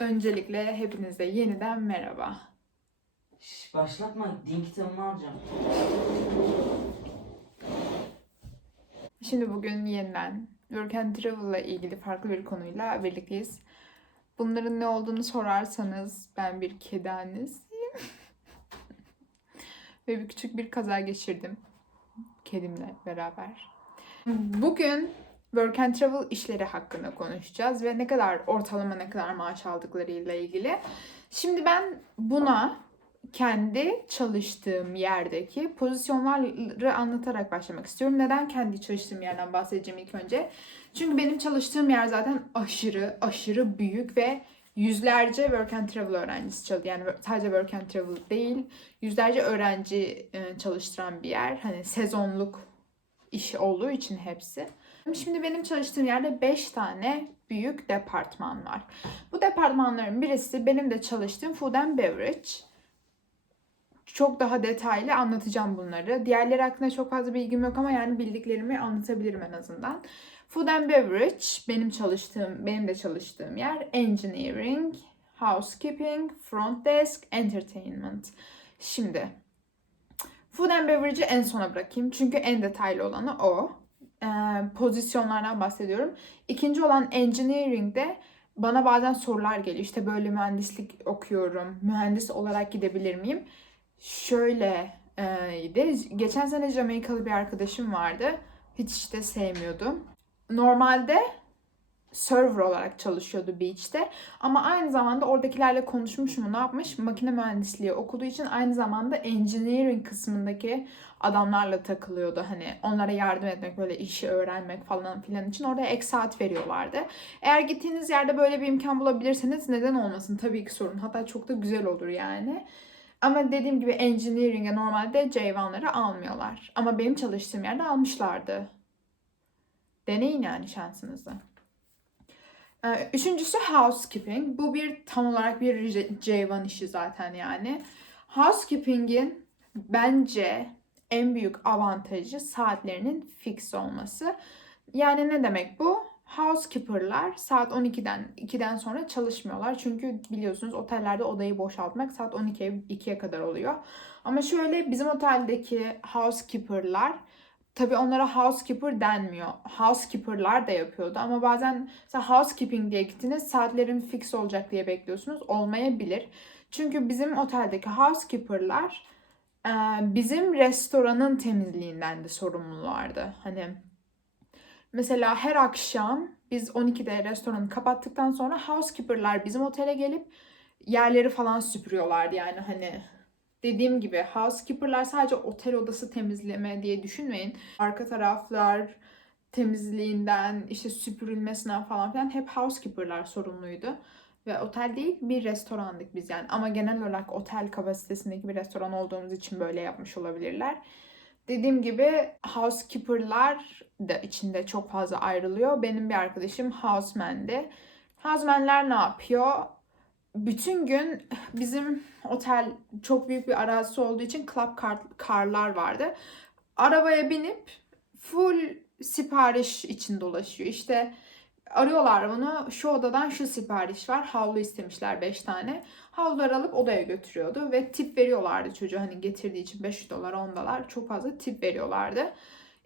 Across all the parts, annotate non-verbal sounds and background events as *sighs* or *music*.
Öncelikle hepinize yeniden merhaba. Şş, başlatma. Din kitabımı alacağım. Şimdi bugün yeniden Work and Travel ile ilgili farklı bir konuyla birlikteyiz. Bunların ne olduğunu sorarsanız ben bir kedi annesiyim. *laughs* Ve bir küçük bir kaza geçirdim. Kedimle beraber. Bugün Work and Travel işleri hakkında konuşacağız ve ne kadar ortalama ne kadar maaş aldıklarıyla ilgili. Şimdi ben buna kendi çalıştığım yerdeki pozisyonları anlatarak başlamak istiyorum. Neden kendi çalıştığım yerden bahsedeceğim ilk önce? Çünkü benim çalıştığım yer zaten aşırı aşırı büyük ve yüzlerce work and travel öğrencisi çalışıyor. Yani sadece work and travel değil, yüzlerce öğrenci e, çalıştıran bir yer. Hani sezonluk iş olduğu için hepsi. Şimdi benim çalıştığım yerde 5 tane büyük departman var. Bu departmanların birisi benim de çalıştığım Food and Beverage. Çok daha detaylı anlatacağım bunları. Diğerleri hakkında çok fazla bilgim yok ama yani bildiklerimi anlatabilirim en azından. Food and Beverage benim çalıştığım, benim de çalıştığım yer. Engineering, Housekeeping, Front Desk, Entertainment. Şimdi Food and Beverage'i en sona bırakayım çünkü en detaylı olanı o. Ee, pozisyonlardan bahsediyorum. İkinci olan Engineering'de bana bazen sorular geliyor. İşte böyle mühendislik okuyorum. Mühendis olarak gidebilir miyim? Şöyle e, idi. Geçen sene Jamaikalı bir arkadaşım vardı. Hiç işte sevmiyordum. Normalde server olarak çalışıyordu Beach'te. Ama aynı zamanda oradakilerle konuşmuş mu ne yapmış? Makine mühendisliği okuduğu için aynı zamanda engineering kısmındaki adamlarla takılıyordu. Hani onlara yardım etmek, böyle işi öğrenmek falan filan için orada ek saat veriyorlardı. Eğer gittiğiniz yerde böyle bir imkan bulabilirseniz neden olmasın? Tabii ki sorun. Hatta çok da güzel olur yani. Ama dediğim gibi engineering'e normalde J1'ları almıyorlar. Ama benim çalıştığım yerde almışlardı. Deneyin yani şansınızı. Ee, Üçüncüsü housekeeping. Bu bir tam olarak bir J1 işi zaten yani. Housekeeping'in bence en büyük avantajı saatlerinin fix olması. Yani ne demek bu? Housekeeper'lar saat 12'den 2'den sonra çalışmıyorlar. Çünkü biliyorsunuz otellerde odayı boşaltmak saat 12'ye 2'ye kadar oluyor. Ama şöyle bizim oteldeki housekeeper'lar Tabii onlara housekeeper denmiyor. Housekeeper'lar da yapıyordu ama bazen mesela housekeeping diye gittiniz saatlerin fix olacak diye bekliyorsunuz. Olmayabilir. Çünkü bizim oteldeki housekeeper'lar bizim restoranın temizliğinden de sorumlulardı. Hani mesela her akşam biz 12'de restoranı kapattıktan sonra housekeeper'lar bizim otele gelip yerleri falan süpürüyorlardı yani hani dediğim gibi housekeeper'lar sadece otel odası temizleme diye düşünmeyin. Arka taraflar temizliğinden, işte süpürülmesinden falan filan hep housekeeper'lar sorumluydu. Ve otel değil bir restorandık biz yani. Ama genel olarak otel kapasitesindeki bir restoran olduğumuz için böyle yapmış olabilirler. Dediğim gibi housekeeper'lar da içinde çok fazla ayrılıyor. Benim bir arkadaşım houseman'di. Houseman'ler ne yapıyor? Bütün gün *sighs* bizim otel çok büyük bir arazisi olduğu için club car, carlar vardı. Arabaya binip full sipariş için dolaşıyor. İşte arıyorlar bunu şu odadan şu sipariş var. Havlu istemişler 5 tane. Havluları alıp odaya götürüyordu ve tip veriyorlardı çocuğa hani getirdiği için 5 dolar 10 dolar çok fazla tip veriyorlardı.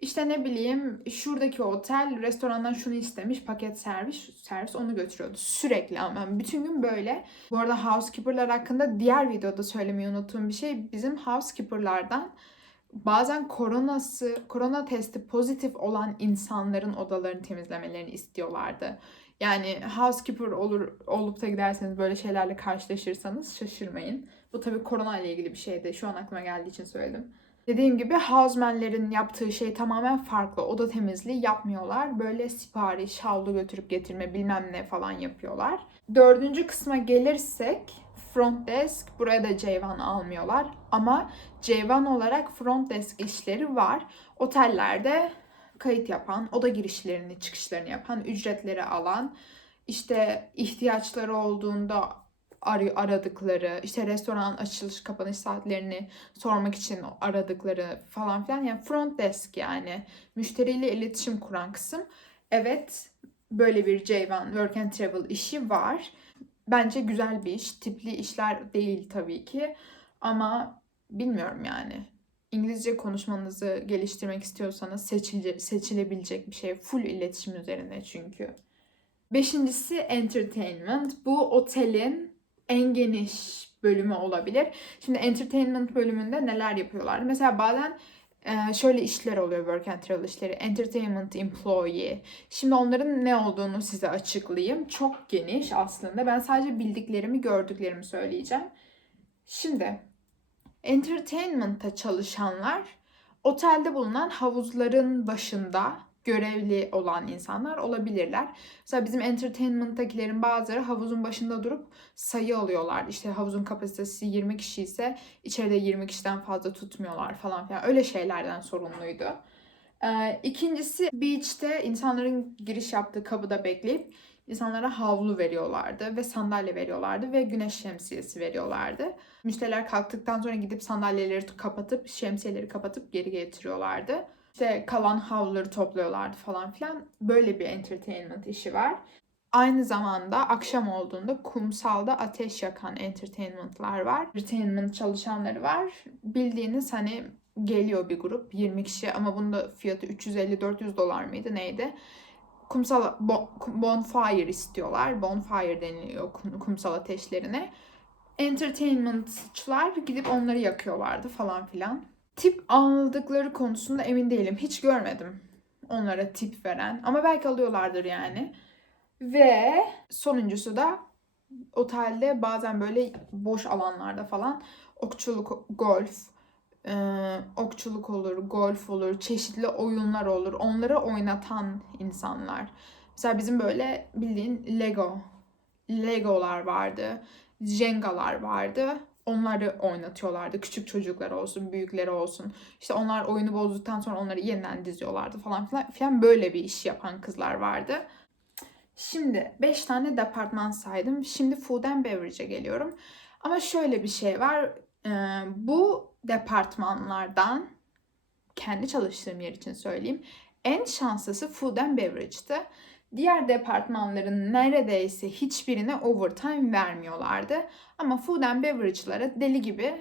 İşte ne bileyim şuradaki otel restorandan şunu istemiş paket servis servis onu götürüyordu sürekli ama bütün gün böyle. Bu arada housekeeper'lar hakkında diğer videoda söylemeyi unuttuğum bir şey bizim housekeeper'lardan bazen koronası korona testi pozitif olan insanların odalarını temizlemelerini istiyorlardı. Yani housekeeper olur olup da giderseniz böyle şeylerle karşılaşırsanız şaşırmayın. Bu tabii korona ile ilgili bir şeydi. Şu an aklıma geldiği için söyledim. Dediğim gibi houseman'lerin yaptığı şey tamamen farklı. Oda temizliği yapmıyorlar. Böyle sipariş, havlu götürüp getirme bilmem ne falan yapıyorlar. Dördüncü kısma gelirsek front desk. Buraya da J1 almıyorlar. Ama J1 olarak front desk işleri var. Otellerde kayıt yapan, oda girişlerini, çıkışlarını yapan, ücretleri alan, işte ihtiyaçları olduğunda aradıkları, işte restoran açılış kapanış saatlerini sormak için aradıkları falan filan. Yani front desk yani müşteriyle iletişim kuran kısım. Evet böyle bir J1 Work and Travel işi var. bence güzel bir iş. Tipli işler değil tabii ki. Ama bilmiyorum yani. İngilizce konuşmanızı geliştirmek istiyorsanız seçile, seçilebilecek bir şey. Full iletişim üzerine çünkü. Beşincisi entertainment. Bu otelin en geniş bölümü olabilir. Şimdi entertainment bölümünde neler yapıyorlar? Mesela bazen e, şöyle işler oluyor work and travel işleri. Entertainment employee. Şimdi onların ne olduğunu size açıklayayım. Çok geniş aslında. Ben sadece bildiklerimi, gördüklerimi söyleyeceğim. Şimdi entertainment'ta çalışanlar otelde bulunan havuzların başında görevli olan insanlar olabilirler. Mesela bizim entertainment'takilerin bazıları havuzun başında durup sayı alıyorlar. İşte havuzun kapasitesi 20 kişi ise içeride 20 kişiden fazla tutmuyorlar falan filan. Öyle şeylerden sorumluydu. Ee, ikincisi beach'te insanların giriş yaptığı kapıda bekleyip insanlara havlu veriyorlardı ve sandalye veriyorlardı ve güneş şemsiyesi veriyorlardı. Müşteriler kalktıktan sonra gidip sandalyeleri kapatıp şemsiyeleri kapatıp geri getiriyorlardı. İşte kalan havluları topluyorlardı falan filan. Böyle bir entertainment işi var. Aynı zamanda akşam olduğunda kumsalda ateş yakan entertainment'lar var. Entertainment çalışanları var. Bildiğiniz hani geliyor bir grup 20 kişi ama bunda fiyatı 350-400 dolar mıydı neydi? Kumsal bo- bonfire istiyorlar. Bonfire deniliyor kum- kumsal ateşlerine. Entertainmentçılar gidip onları yakıyorlardı falan filan. Tip aldıkları konusunda emin değilim. Hiç görmedim onlara tip veren. Ama belki alıyorlardır yani. Ve sonuncusu da otelde bazen böyle boş alanlarda falan okçuluk, golf, e, okçuluk olur, golf olur, çeşitli oyunlar olur. Onları oynatan insanlar. Mesela bizim böyle bildiğin Lego, Legolar vardı, Jenga'lar vardı. Onları oynatıyorlardı. Küçük çocuklar olsun, büyükleri olsun. İşte onlar oyunu bozduktan sonra onları yeniden diziyorlardı falan filan. filan böyle bir iş yapan kızlar vardı. Şimdi 5 tane departman saydım. Şimdi food and beverage'e geliyorum. Ama şöyle bir şey var. Ee, bu departmanlardan kendi çalıştığım yer için söyleyeyim. En şanslısı food and beverage'tı. Diğer departmanların neredeyse hiçbirine overtime vermiyorlardı. Ama food and beverage'lara deli gibi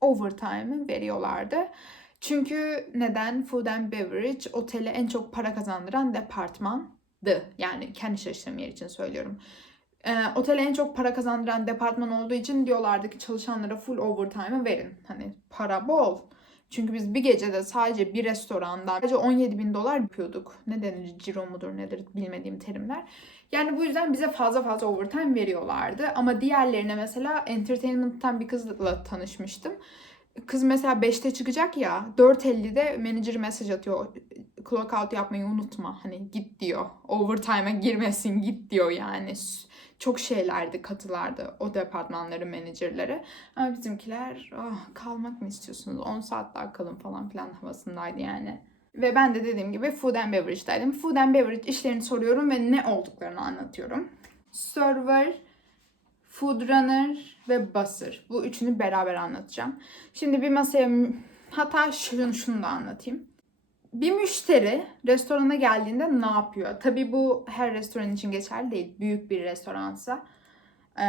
overtime'ı veriyorlardı. Çünkü neden? Food and beverage otele en çok para kazandıran departmandı. Yani kendi çalıştığım yer için söylüyorum. Ee, otele en çok para kazandıran departman olduğu için diyorlardı ki çalışanlara full overtime'ı verin. Hani para bol. Çünkü biz bir gecede sadece bir restoranda sadece 17 bin dolar yapıyorduk. Ne denir? Ciro mudur nedir bilmediğim terimler. Yani bu yüzden bize fazla fazla overtime veriyorlardı. Ama diğerlerine mesela entertainment'tan bir kızla tanışmıştım. Kız mesela 5'te çıkacak ya 4.50'de manager mesaj atıyor. Clock out yapmayı unutma. Hani git diyor. Overtime'a girmesin git diyor yani. Çok şeylerdi katılardı o departmanların menajerleri. Ama bizimkiler oh, kalmak mı istiyorsunuz? 10 saat daha kalın falan filan havasındaydı yani. Ve ben de dediğim gibi food and beverage'daydım. Food and beverage işlerini soruyorum ve ne olduklarını anlatıyorum. Server, food runner ve busser. Bu üçünü beraber anlatacağım. Şimdi bir masaya hatta şunu, şunu da anlatayım. Bir müşteri restorana geldiğinde ne yapıyor? Tabii bu her restoran için geçerli değil. Büyük bir restoransa e,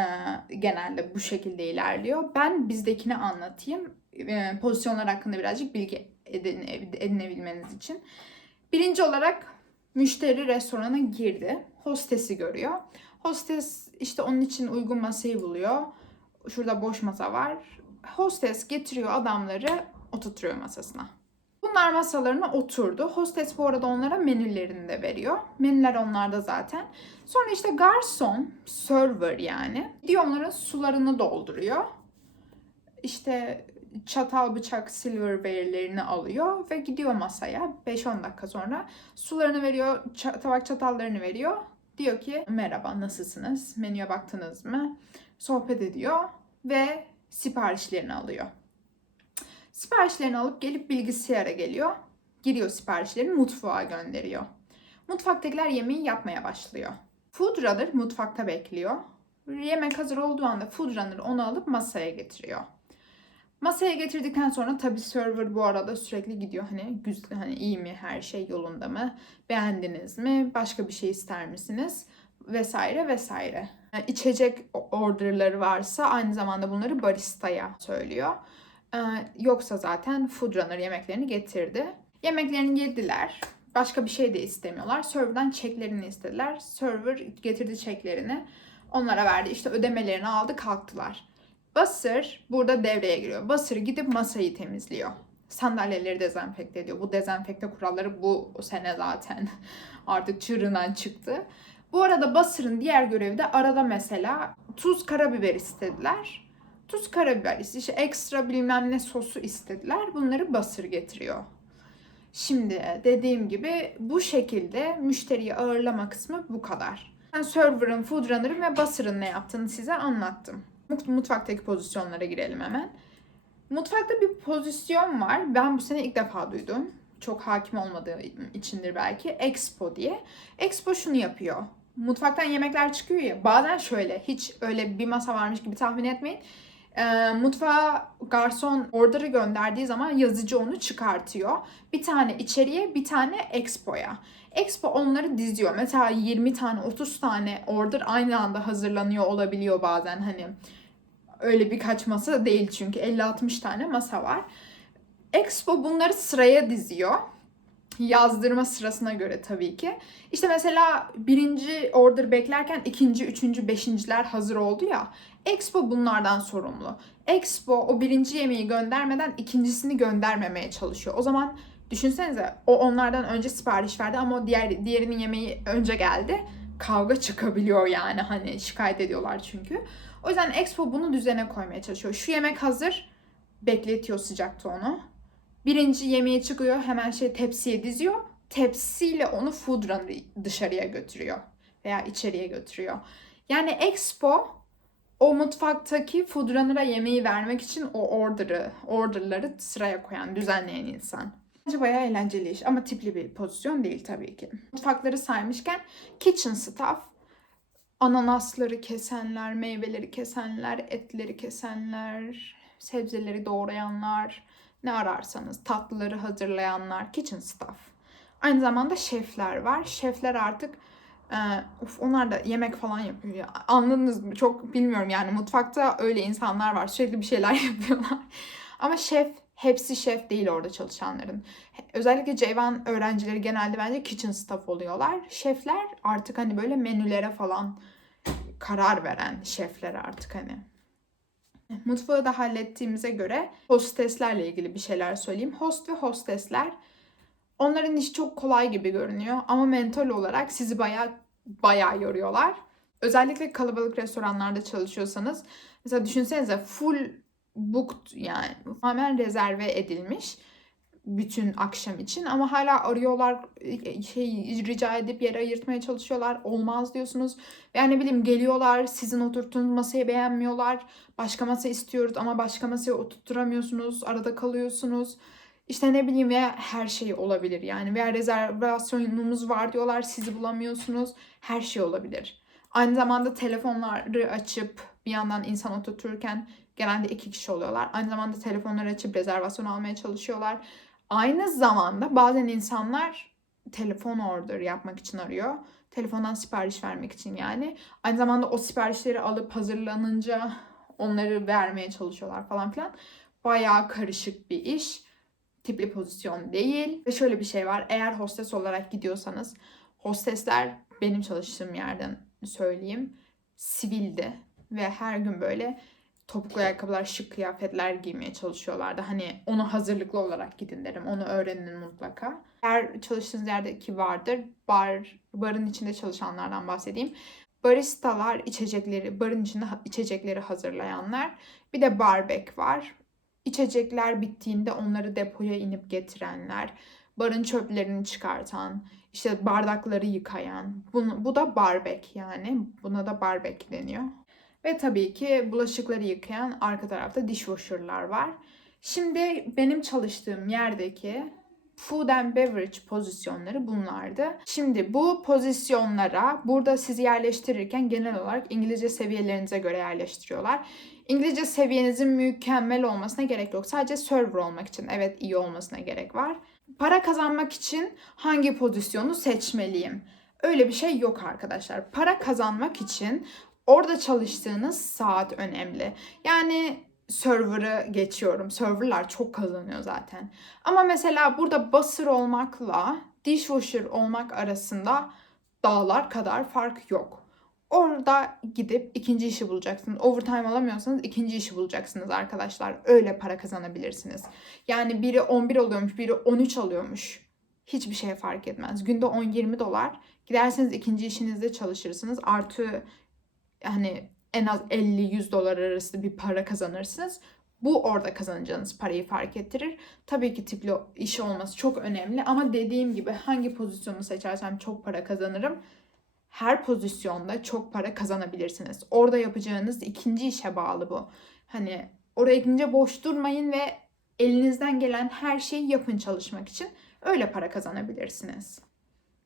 genelde bu şekilde ilerliyor. Ben bizdekini anlatayım. E, pozisyonlar hakkında birazcık bilgi edine, edinebilmeniz için. Birinci olarak müşteri restorana girdi. Hostesi görüyor. Hostes işte onun için uygun masayı buluyor. Şurada boş masa var. Hostes getiriyor adamları oturtuyor masasına. Bunlar masalarına oturdu. Hostes bu arada onlara menülerini de veriyor. Menüler onlarda zaten. Sonra işte garson, server yani. Diyor onların sularını dolduruyor. İşte çatal, bıçak, silverware'lerini alıyor ve gidiyor masaya 5-10 dakika sonra. Sularını veriyor, tabak çatallarını veriyor. Diyor ki merhaba nasılsınız? Menüye baktınız mı? Sohbet ediyor ve siparişlerini alıyor. Siparişlerini alıp gelip bilgisayara geliyor. Giriyor siparişlerini mutfağa gönderiyor. Mutfaktakiler yemeği yapmaya başlıyor. Food runner mutfakta bekliyor. Yemek hazır olduğu anda food runner onu alıp masaya getiriyor. Masaya getirdikten sonra tabii server bu arada sürekli gidiyor hani güzel hani iyi mi her şey yolunda mı beğendiniz mi başka bir şey ister misiniz vesaire vesaire. Yani içecek orderları varsa aynı zamanda bunları baristaya söylüyor. Ee, yoksa zaten food runner yemeklerini getirdi. Yemeklerini yediler. Başka bir şey de istemiyorlar. Server'dan çeklerini istediler. Server getirdi çeklerini. Onlara verdi. İşte ödemelerini aldı kalktılar. Basır burada devreye giriyor. Basır gidip masayı temizliyor. Sandalyeleri dezenfekte ediyor. Bu dezenfekte kuralları bu sene zaten *laughs* artık çığırından çıktı. Bu arada Basır'ın diğer görevi de arada mesela tuz karabiber istediler. Tuz karabiber işte ekstra bilmem ne sosu istediler. Bunları Basır getiriyor. Şimdi dediğim gibi bu şekilde müşteriyi ağırlama kısmı bu kadar. Ben server'ın, food runner'ın ve Basır'ın ne yaptığını size anlattım. Mut- Mutfaktaki pozisyonlara girelim hemen. Mutfakta bir pozisyon var. Ben bu sene ilk defa duydum. Çok hakim olmadığı içindir belki. Expo diye. Expo şunu yapıyor. Mutfaktan yemekler çıkıyor ya. Bazen şöyle hiç öyle bir masa varmış gibi tahmin etmeyin. Ee, mutfağa garson order'ı gönderdiği zaman yazıcı onu çıkartıyor. Bir tane içeriye, bir tane expo'ya. Expo onları diziyor. Mesela 20 tane, 30 tane order aynı anda hazırlanıyor olabiliyor bazen hani. Öyle birkaç masa değil çünkü 50-60 tane masa var. Expo bunları sıraya diziyor. Yazdırma sırasına göre tabii ki. İşte mesela birinci order beklerken ikinci, üçüncü, beşinciler hazır oldu ya. Expo bunlardan sorumlu. Expo o birinci yemeği göndermeden ikincisini göndermemeye çalışıyor. O zaman düşünsenize o onlardan önce sipariş verdi ama o diğer diğerinin yemeği önce geldi. Kavga çıkabiliyor yani hani şikayet ediyorlar çünkü. O yüzden Expo bunu düzene koymaya çalışıyor. Şu yemek hazır. Bekletiyor sıcakta onu. Birinci yemeği çıkıyor hemen şey tepsiye diziyor. Tepsiyle onu food runner dışarıya götürüyor. Veya içeriye götürüyor. Yani Expo o mutfaktaki food runner'a yemeği vermek için o order'ı, order'ları sıraya koyan, düzenleyen insan. Bence bayağı eğlenceli iş ama tipli bir pozisyon değil tabii ki. Mutfakları saymışken kitchen staff, ananasları kesenler, meyveleri kesenler, etleri kesenler, sebzeleri doğrayanlar, ne ararsanız tatlıları hazırlayanlar, kitchen staff. Aynı zamanda şefler var. Şefler artık e, uf, onlar da yemek falan yapıyor. ya. Anladınız mı? Çok bilmiyorum yani mutfakta öyle insanlar var. Sürekli bir şeyler *laughs* yapıyorlar. Ama şef hepsi şef değil orada çalışanların. Özellikle Ceyvan öğrencileri genelde bence kitchen staff oluyorlar. Şefler artık hani böyle menülere falan karar veren şefler artık hani. Mutfağı da hallettiğimize göre hosteslerle ilgili bir şeyler söyleyeyim. Host ve hostesler onların işi çok kolay gibi görünüyor ama mental olarak sizi bayağı bayağı yoruyorlar. Özellikle kalabalık restoranlarda çalışıyorsanız mesela düşünsenize full booked yani tamamen rezerve edilmiş bütün akşam için ama hala arıyorlar şey rica edip yere ayırtmaya çalışıyorlar olmaz diyorsunuz yani ne bileyim geliyorlar sizin oturttuğunuz masayı beğenmiyorlar başka masa istiyoruz ama başka masaya oturtturamıyorsunuz arada kalıyorsunuz işte ne bileyim veya her şey olabilir yani veya rezervasyonumuz var diyorlar sizi bulamıyorsunuz her şey olabilir. Aynı zamanda telefonları açıp bir yandan insan oturturken genelde iki kişi oluyorlar. Aynı zamanda telefonları açıp rezervasyon almaya çalışıyorlar. Aynı zamanda bazen insanlar telefon order yapmak için arıyor. Telefondan sipariş vermek için yani. Aynı zamanda o siparişleri alıp hazırlanınca onları vermeye çalışıyorlar falan filan. Bayağı karışık bir iş. Tipli pozisyon değil. Ve şöyle bir şey var. Eğer hostes olarak gidiyorsanız hostesler benim çalıştığım yerden söyleyeyim. Sivildi ve her gün böyle topuklu ayakkabılar, şık kıyafetler giymeye çalışıyorlardı. Hani onu hazırlıklı olarak gidin derim. Onu öğrenin mutlaka. Her çalıştığınız yerdeki vardır. Bar, barın içinde çalışanlardan bahsedeyim. Baristalar içecekleri, barın içinde içecekleri hazırlayanlar. Bir de barback var. İçecekler bittiğinde onları depoya inip getirenler. Barın çöplerini çıkartan, işte bardakları yıkayan. Bunu, bu da barback yani. Buna da barback deniyor. Ve tabii ki bulaşıkları yıkayan arka tarafta dishwasher'lar var. Şimdi benim çalıştığım yerdeki food and beverage pozisyonları bunlardı. Şimdi bu pozisyonlara burada sizi yerleştirirken genel olarak İngilizce seviyelerinize göre yerleştiriyorlar. İngilizce seviyenizin mükemmel olmasına gerek yok. Sadece server olmak için evet iyi olmasına gerek var. Para kazanmak için hangi pozisyonu seçmeliyim? Öyle bir şey yok arkadaşlar. Para kazanmak için orada çalıştığınız saat önemli. Yani server'ı geçiyorum. Server'lar çok kazanıyor zaten. Ama mesela burada basır olmakla dishwasher olmak arasında dağlar kadar fark yok. Orada gidip ikinci işi bulacaksınız. Overtime alamıyorsanız ikinci işi bulacaksınız arkadaşlar. Öyle para kazanabilirsiniz. Yani biri 11 alıyormuş, biri 13 alıyormuş. Hiçbir şeye fark etmez. Günde 10-20 dolar. Giderseniz ikinci işinizde çalışırsınız. Artı hani en az 50-100 dolar arası bir para kazanırsınız. Bu orada kazanacağınız parayı fark ettirir. Tabii ki tipli iş olması çok önemli ama dediğim gibi hangi pozisyonu seçersem çok para kazanırım. Her pozisyonda çok para kazanabilirsiniz. Orada yapacağınız ikinci işe bağlı bu. Hani oraya gidince boş durmayın ve elinizden gelen her şeyi yapın çalışmak için. Öyle para kazanabilirsiniz.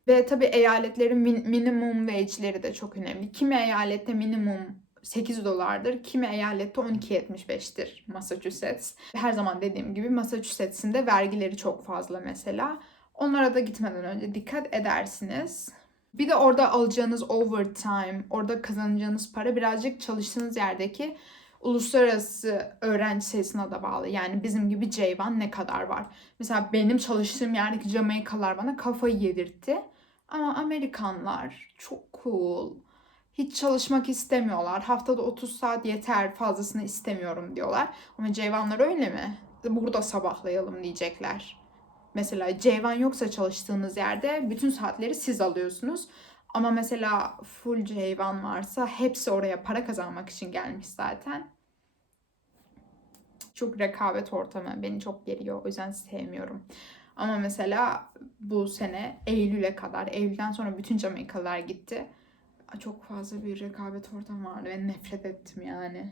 Ve tabii eyaletlerin min- minimum wage'leri de çok önemli. Kimi eyalette minimum 8 dolardır, kimi eyalette 12.75'tir Massachusetts. Her zaman dediğim gibi Massachusetts'in de vergileri çok fazla mesela. Onlara da gitmeden önce dikkat edersiniz. Bir de orada alacağınız overtime, orada kazanacağınız para birazcık çalıştığınız yerdeki uluslararası öğrenci sayısına da bağlı. Yani bizim gibi J1 ne kadar var? Mesela benim çalıştığım yerdeki Jamaikalılar bana kafayı yedirtti. Ama Amerikanlar çok cool. Hiç çalışmak istemiyorlar. Haftada 30 saat yeter fazlasını istemiyorum diyorlar. Ama J1'lar öyle mi? Burada sabahlayalım diyecekler. Mesela J1 yoksa çalıştığınız yerde bütün saatleri siz alıyorsunuz. Ama mesela full J1 varsa hepsi oraya para kazanmak için gelmiş zaten. Çok rekabet ortamı beni çok geriyor. O yüzden sevmiyorum. Ama mesela bu sene Eylül'e kadar, Eylül'den sonra bütün Jamaikalılar gitti. Çok fazla bir rekabet ortamı vardı ve nefret ettim yani.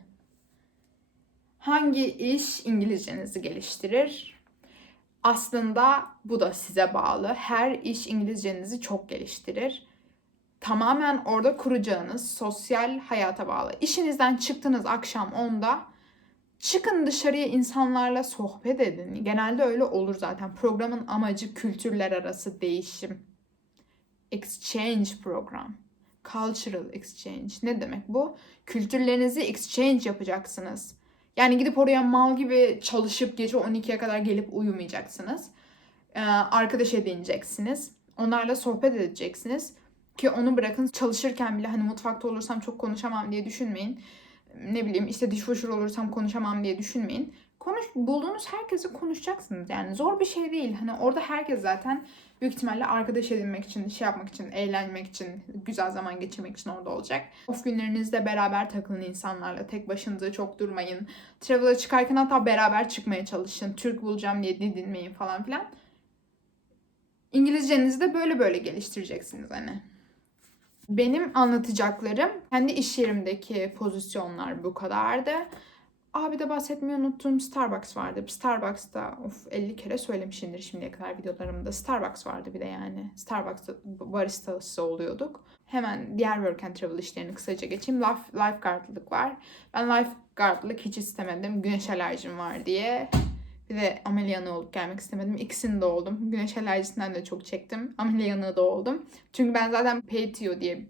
Hangi iş İngilizcenizi geliştirir? Aslında bu da size bağlı. Her iş İngilizcenizi çok geliştirir. Tamamen orada kuracağınız sosyal hayata bağlı. İşinizden çıktınız akşam 10'da. Çıkın dışarıya insanlarla sohbet edin. Genelde öyle olur zaten. Programın amacı kültürler arası değişim. Exchange program. Cultural exchange. Ne demek bu? Kültürlerinizi exchange yapacaksınız. Yani gidip oraya mal gibi çalışıp gece 12'ye kadar gelip uyumayacaksınız. Ee, arkadaş edineceksiniz. Onlarla sohbet edeceksiniz. Ki onu bırakın çalışırken bile hani mutfakta olursam çok konuşamam diye düşünmeyin. Ne bileyim işte dishwasher olursam konuşamam diye düşünmeyin. Konuş, bulduğunuz herkese konuşacaksınız. Yani zor bir şey değil. Hani orada herkes zaten büyük ihtimalle arkadaş edinmek için, şey yapmak için, eğlenmek için, güzel zaman geçirmek için orada olacak. Off günlerinizde beraber takılın insanlarla. Tek başınıza çok durmayın. Travel'a çıkarken hatta beraber çıkmaya çalışın. Türk bulacağım diye didinmeyin falan filan. İngilizcenizi de böyle böyle geliştireceksiniz hani. Benim anlatacaklarım kendi iş yerimdeki pozisyonlar bu kadardı. Abi de bahsetmeyi unuttuğum Starbucks vardı. Starbucks'ta of 50 kere söylemişimdir şimdiye kadar videolarımda. Starbucks vardı bir de yani. Starbucks'ta baristası oluyorduk. Hemen diğer work and travel işlerini kısaca geçeyim. Life, lifeguardlık var. Ben lifeguardlık hiç istemedim. Güneş alerjim var diye. Bir de ameliyatı olup gelmek istemedim. İkisini de oldum. Güneş alerjisinden de çok çektim. Ameliyatı da oldum. Çünkü ben zaten patio diye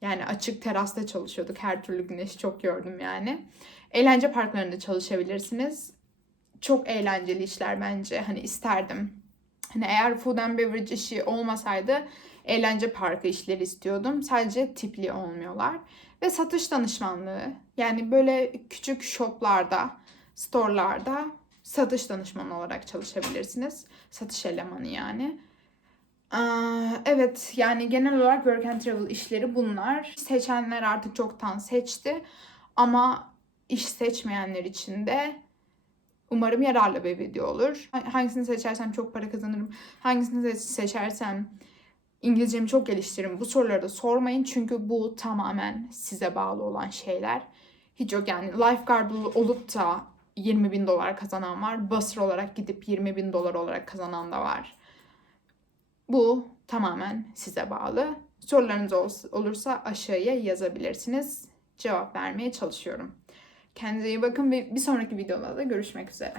yani açık terasta çalışıyorduk. Her türlü güneşi çok gördüm yani. Eğlence parklarında çalışabilirsiniz. Çok eğlenceli işler bence. Hani isterdim. Hani eğer food and beverage işi olmasaydı eğlence parkı işleri istiyordum. Sadece tipli olmuyorlar. Ve satış danışmanlığı. Yani böyle küçük shoplarda, storelarda satış danışmanı olarak çalışabilirsiniz. Satış elemanı yani. Evet yani genel olarak work and travel işleri bunlar. Seçenler artık çoktan seçti. Ama iş seçmeyenler için de umarım yararlı bir video olur. Hangisini seçersem çok para kazanırım. Hangisini se- seçersem İngilizcemi çok geliştiririm. Bu soruları da sormayın çünkü bu tamamen size bağlı olan şeyler. Hiç yok yani lifeguard olup da 20 bin dolar kazanan var. Basır olarak gidip 20 bin dolar olarak kazanan da var. Bu tamamen size bağlı. Sorularınız ol- olursa aşağıya yazabilirsiniz. Cevap vermeye çalışıyorum. Kendinize iyi bakın ve bir sonraki videolarda görüşmek üzere.